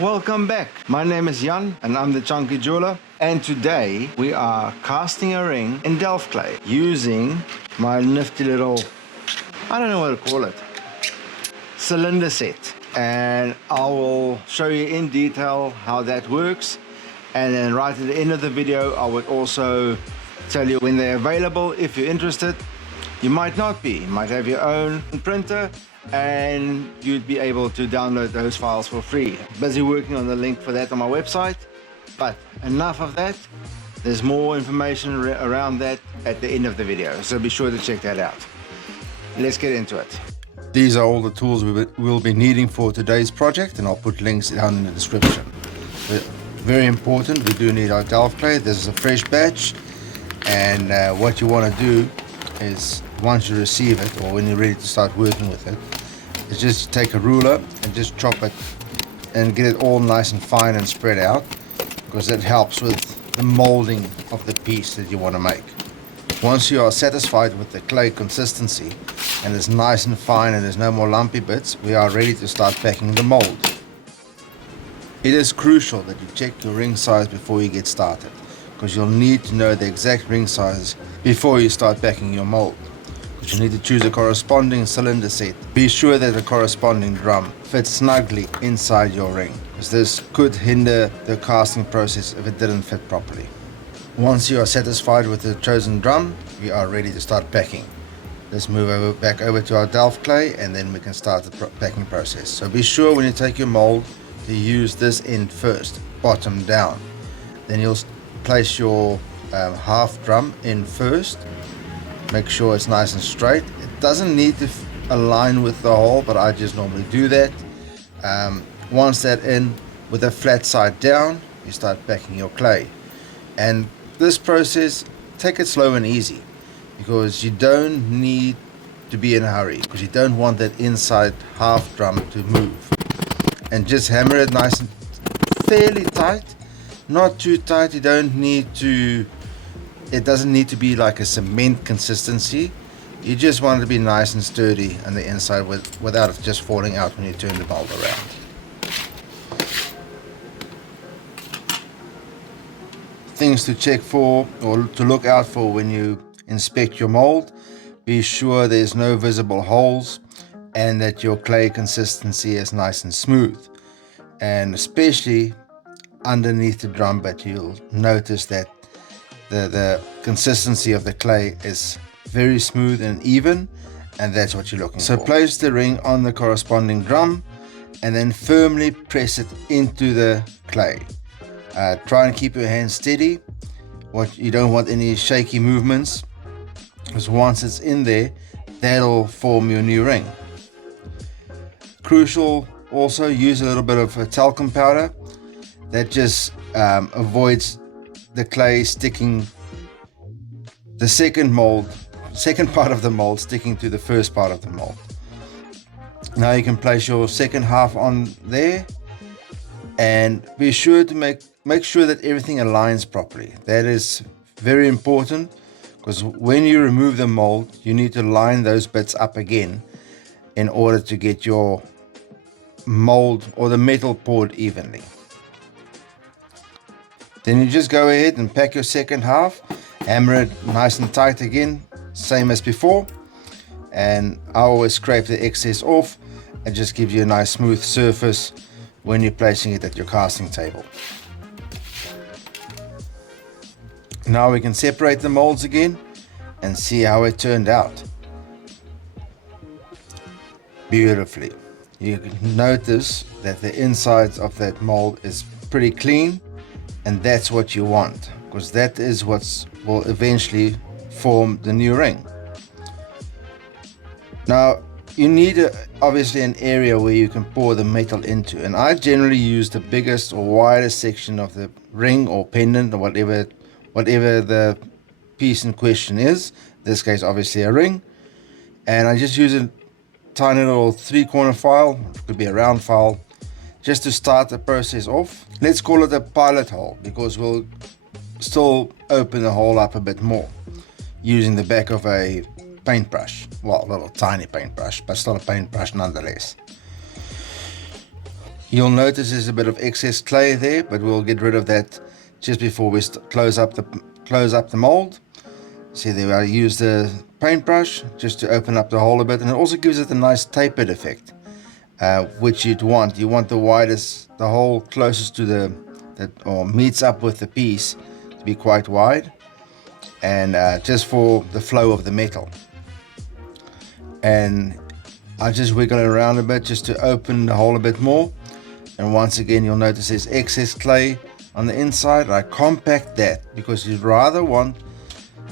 Welcome back. My name is Jan and I'm the Chunky Jeweler. And today we are casting a ring in Delfclay using my nifty little, I don't know what to call it, cylinder set. And I will show you in detail how that works. And then right at the end of the video, I would also tell you when they're available if you're interested. You might not be, you might have your own printer and you'd be able to download those files for free. Busy working on the link for that on my website, but enough of that. There's more information around that at the end of the video, so be sure to check that out. Let's get into it. These are all the tools we will be needing for today's project, and I'll put links down in the description. Very important, we do need our Delfclay. This is a fresh batch, and what you want to do is, once you receive it or when you're ready to start working with it, is just take a ruler and just chop it and get it all nice and fine and spread out, because that helps with the molding of the piece that you want to make. Once you are satisfied with the clay consistency and it's nice and fine and there's no more lumpy bits, we are ready to start packing the mold. It is crucial that you check your ring size before you get started, because you'll need to know the exact ring size before you start packing your mold. Because you need to choose a corresponding cylinder set. Be sure that the corresponding drum fits snugly inside your ring, because this could hinder the casting process if it didn't fit properly. Once you are satisfied with the chosen drum, we are ready to start packing. Let's move back over to our Delfclay and then we can start the packing process. So be sure when you take your mold to use this end first, bottom down. Then you'll place your half drum in first. Make sure it's nice and straight. It doesn't need to align with the hole, but I just normally do that. Once that in with a flat side down, you start packing your clay. And this process, take it slow and easy, because you don't need to be in a hurry, because you don't want that inside half drum to move. And just hammer it nice and fairly tight, not too tight. You don't need to, it doesn't need to be like a cement consistency. You just want it to be nice and sturdy on the inside without it just falling out when you turn the mold around. Things to check for or to look out for when you inspect your mold: be sure there's no visible holes and that your clay consistency is nice and smooth. And especially underneath the drum bit, you'll notice that the consistency of the clay is very smooth and even, and that's what you're looking for. So place the ring on the corresponding drum and then firmly press it into the clay. Try and keep your hands steady. You don't want any shaky movements, because once it's in there, that'll form your new ring. Crucial, also use a little bit of talcum powder. That just avoids the clay sticking, the second part of the mold sticking to the first part of the mold. Now you can place your second half on there, and be sure to make sure that everything aligns properly. That is very important, because when you remove the mold, you need to line those bits up again in order to get your mold or the metal poured evenly. Then you just go ahead and pack your second half, hammer it nice and tight again, same as before, and I always scrape the excess off. It just gives you a nice smooth surface when you're placing it at your casting table. Now we can separate the molds again and see how it turned out. Beautifully. You can notice that the insides of that mold is pretty clean, and that's what you want, because that is what will eventually form the new ring. Now you need obviously an area where you can pour the metal into, and I generally use the biggest or widest section of the ring or pendant or whatever the piece in question is. In this case obviously a ring, and I just use a tiny little 3-corner file, it could be a round file, just to start the process off. Let's call it a pilot hole, because we'll still open the hole up a bit more using the back of a paintbrush. Well, a little tiny paintbrush, but still a paintbrush nonetheless. You'll notice there's a bit of excess clay there, but we'll get rid of that just before we close up the mold. See there, I use the paintbrush just to open up the hole a bit, and it also gives it a nice tapered effect, which you'd want. You want the widest, the hole closest to or meets up with the piece to be quite wide, and just for the flow of the metal. And I just wiggle it around a bit just to open the hole a bit more. And once again, you'll notice there's excess clay on the inside. I compact that because you'd rather want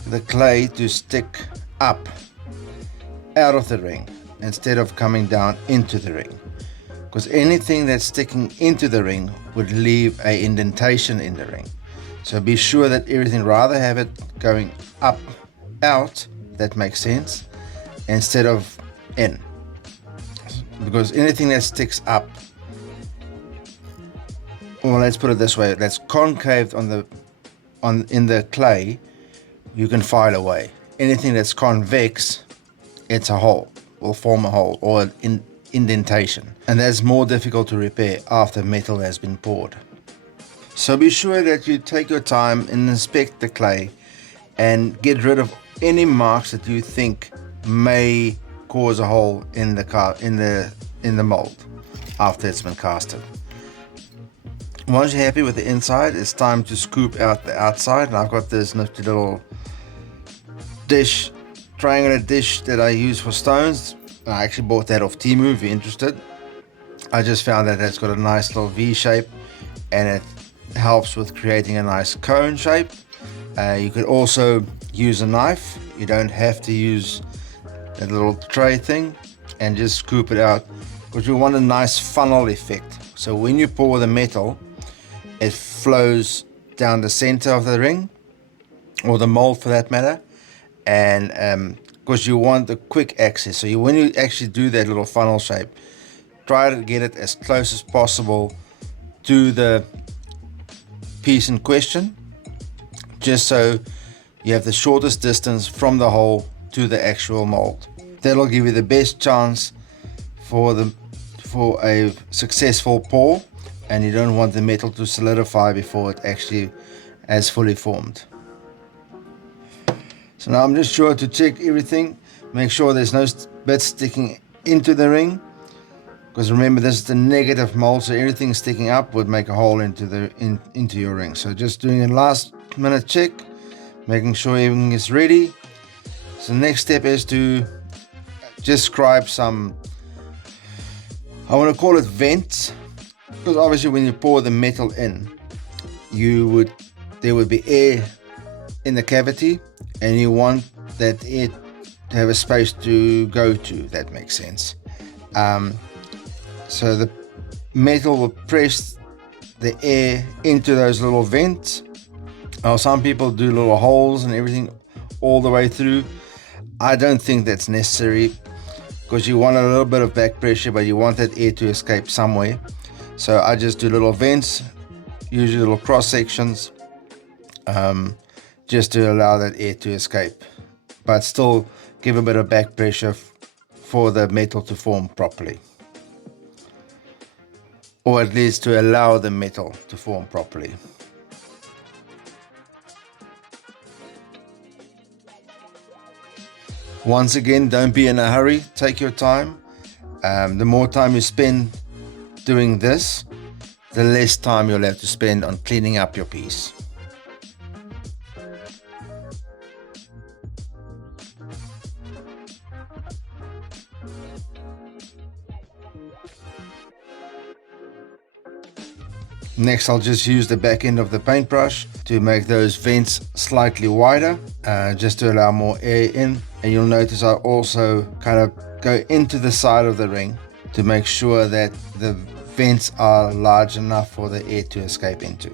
the clay to stick up out of the ring instead of coming down into the ring, because anything that's sticking into the ring would leave a indentation in the ring. So be sure that everything, rather have it going up out, if that makes sense, instead of in, because anything that sticks up, well, let's put it this way, that's concaved in the clay, you can file away. Anything that's convex, it's a hole, will form a hole or an indentation, and that's more difficult to repair after metal has been poured. So be sure that you take your time and inspect the clay and get rid of any marks that you think may cause a hole in the mold after it's been casted. Once you're happy with the inside, it's time to scoop out the outside, and I've got this nifty little dish, triangular dish that I use for stones. I actually bought that off Temu if you're interested. I just found that it's got a nice little V shape, and it helps with creating a nice cone shape. You could also use a knife. You don't have to use a little tray thing, and just scoop it out, because you want a nice funnel effect. So when you pour the metal, it flows down the center of the ring, or the mold for that matter, and because you want the quick access. So when you actually do that little funnel shape, try to get it as close as possible to the piece in question, just so you have the shortest distance from the hole to the actual mold. That'll give you the best chance for a successful pour, and you don't want the metal to solidify before it actually has fully formed. So now I'm just sure to check everything, make sure there's no bits sticking into the ring, because remember, this is the negative mold, so everything sticking up would make a hole into your ring. So just doing a last minute check, making sure everything is ready. So the next step is to just scribe some, I want to call it vents, because obviously when you pour the metal in, there would be air in the cavity, and you want that air to have a space to go to, if that makes sense. So the metal will press the air into those little vents. Some people do little holes and everything all the way through. I don't think that's necessary, because you want a little bit of back pressure, but you want that air to escape somewhere. So I just do little vents, usually little cross sections, just to allow that air to escape, but still give a bit of back pressure for the metal to form properly, or at least to allow the metal to form properly. Once again, don't be in a hurry, take your time. The more time you spend doing this, the less time you'll have to spend on cleaning up your piece. Next, I'll just use the back end of the paintbrush to make those vents slightly wider, just to allow more air in. And you'll notice I also kind of go into the side of the ring to make sure that the vents are large enough for the air to escape into.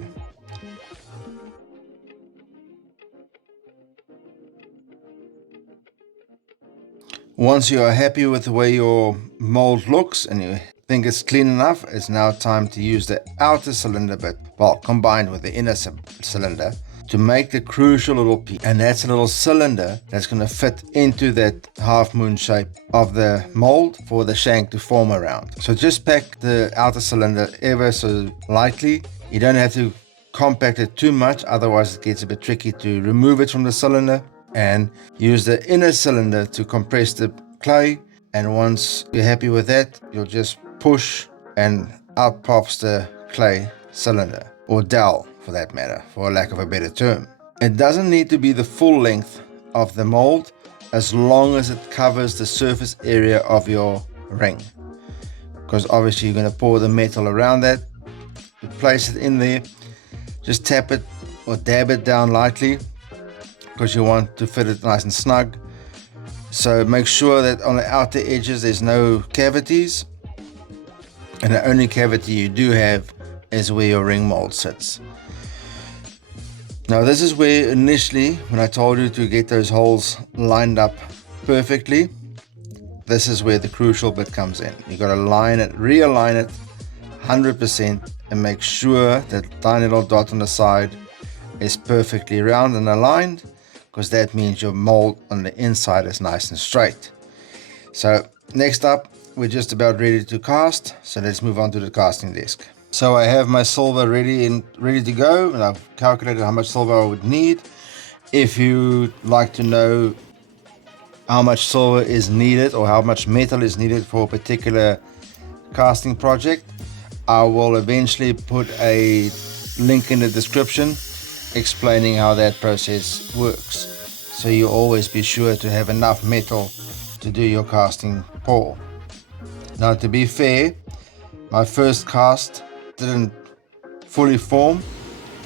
Once you are happy with the way your mold looks and you think it's clean enough, it's now time to use the outer cylinder bit, well, combined with the inner cylinder, to make the crucial little piece, and that's a little cylinder that's going to fit into that half moon shape of the mold for the shank to form around. So just pack the outer cylinder ever so lightly. You don't have to compact it too much, otherwise it gets a bit tricky to remove it from the cylinder, and use the inner cylinder to compress the clay. And once you're happy with that, you'll just push and out pops the clay cylinder, or dowel for that matter, for lack of a better term. It doesn't need to be the full length of the mold, as long as it covers the surface area of your ring, because obviously you're going to pour the metal around that. You place it in there, just tap it or dab it down lightly, because you want to fit it nice and snug. So make sure that on the outer edges there's no cavities, and the only cavity you do have is where your ring mold sits. Now this is where initially, when I told you to get those holes lined up perfectly, this is where the crucial bit comes in. You got to line it, realign it 100%, and make sure that tiny little dot on the side is perfectly round and aligned, because that means your mold on the inside is nice and straight. So next up, we're just about ready to cast, so let's move on to the casting desk. So I have my silver ready to go, and I've calculated how much silver I would need. If you like to know how much silver is needed or how much metal is needed for a particular casting project, I will eventually put a link in the description explaining how that process works, so you always be sure to have enough metal to do your casting pour. Now, to be fair, my first cast didn't fully form,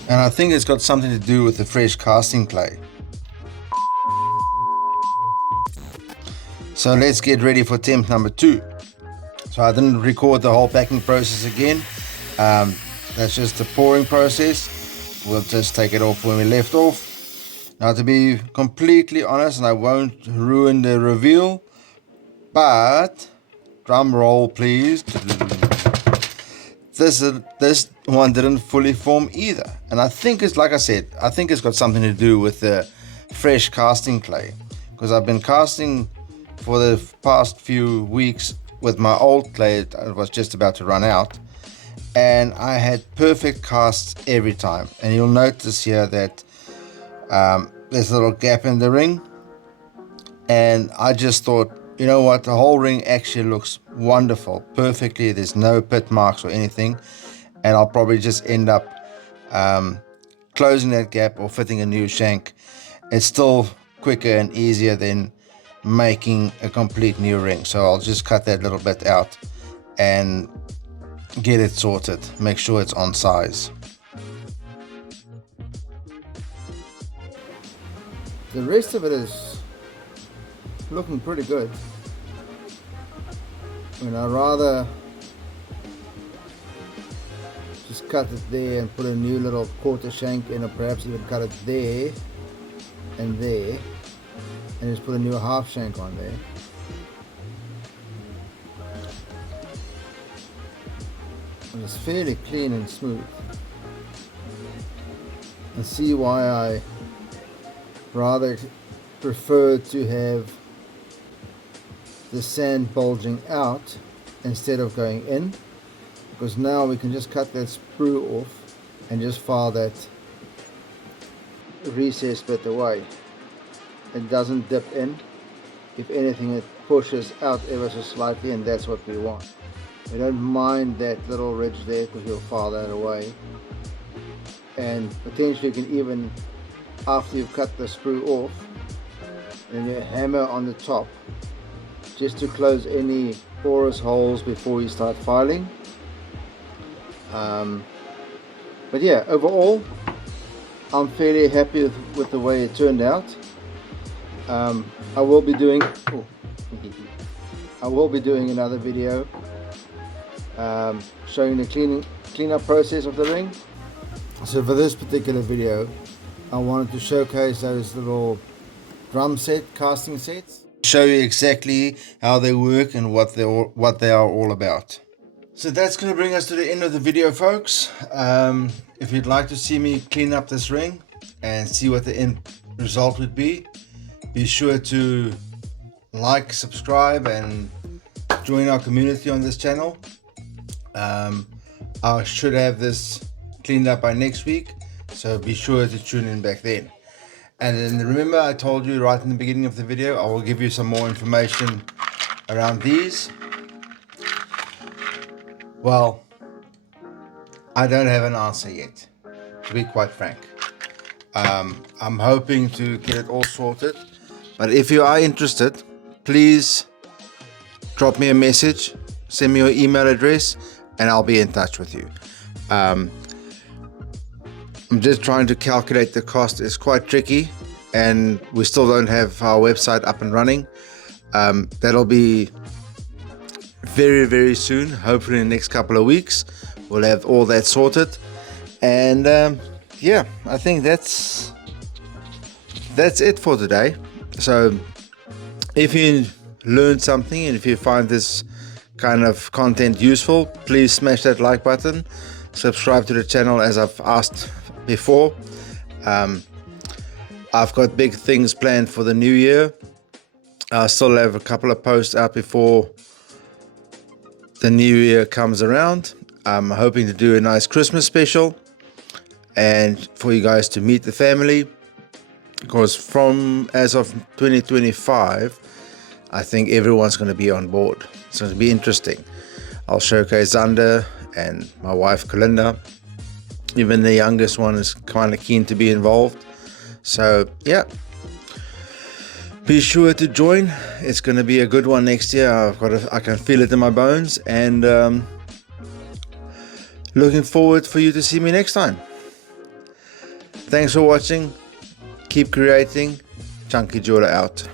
and I think it's got something to do with the fresh casting clay. So let's get ready for attempt number 2. So I didn't record the whole packing process again. That's just the pouring process. We'll just take it off when we left off. Now, to be completely honest, and I won't ruin the reveal, but drum roll please, this one didn't fully form either. And I think it's, like I said, I think it's got something to do with the fresh casting clay, because I've been casting for the past few weeks with my old clay. It was just about to run out, and I had perfect casts every time. And you'll notice here that there's a little gap in the ring, and I just thought, you know what, the whole ring actually looks wonderful, perfectly. There's no pit marks or anything, and I'll probably just end up closing that gap or fitting a new shank. It's still quicker and easier than making a complete new ring, so I'll just cut that little bit out and get it sorted, make sure it's on size. The rest of it is looking pretty good. I mean, I'd rather just cut it there and put a new little quarter shank in, or perhaps even cut it there and there and just put a new half shank on there. And it's fairly clean and smooth, and see why I rather prefer to have the sand bulging out instead of going in, because now we can just cut that sprue off and just file that recess bit away. It doesn't dip in. If anything, it pushes out ever so slightly, and that's what we want. We don't mind that little ridge there, because we'll file that away. And potentially you can even, after you've cut the sprue off, then you hammer on the top just to close any porous holes before you start filing. But yeah, overall I'm fairly happy with the way it turned out. I will be doing another video showing the cleanup process of the ring. So for this particular video, I wanted to showcase those little drum set casting sets, show you exactly how they work and what they are all about. So that's going to bring us to the end of the video, folks. If you'd like to see me clean up this ring, and see what the end result would be. Be sure to like, subscribe, and join our community on this channel. I should have this cleaned up by next week, so be sure to tune in back then. And then remember, I told you right in the beginning of the video, I will give you some more information around these. Well, I don't have an answer yet, to be quite frank. I'm hoping to get it all sorted, but if you are interested, please drop me a message, send me your email address, and I'll be in touch with you. I'm just trying to calculate the cost. It's quite tricky, and we still don't have our website up and running. That'll be very, very soon. Hopefully in the next couple of weeks we'll have all that sorted. And yeah, I think that's it for today. So if you learned something, and if you find this kind of content useful, please smash that like button, subscribe to the channel as I've asked before. I've got big things planned for the new year. I still have a couple of posts out before the new year comes around. I'm hoping to do a nice Christmas special and for you guys to meet the family, because as of 2025 I think everyone's going to be on board. It's going to be interesting. I'll showcase Zander and my wife Kalinda. Even the youngest one is kind of keen to be involved. So yeah, be sure to join. It's going to be a good one next year. I can feel it in my bones, and looking forward for you to see me next time. Thanks for watching. Keep creating. Chunky Jola out.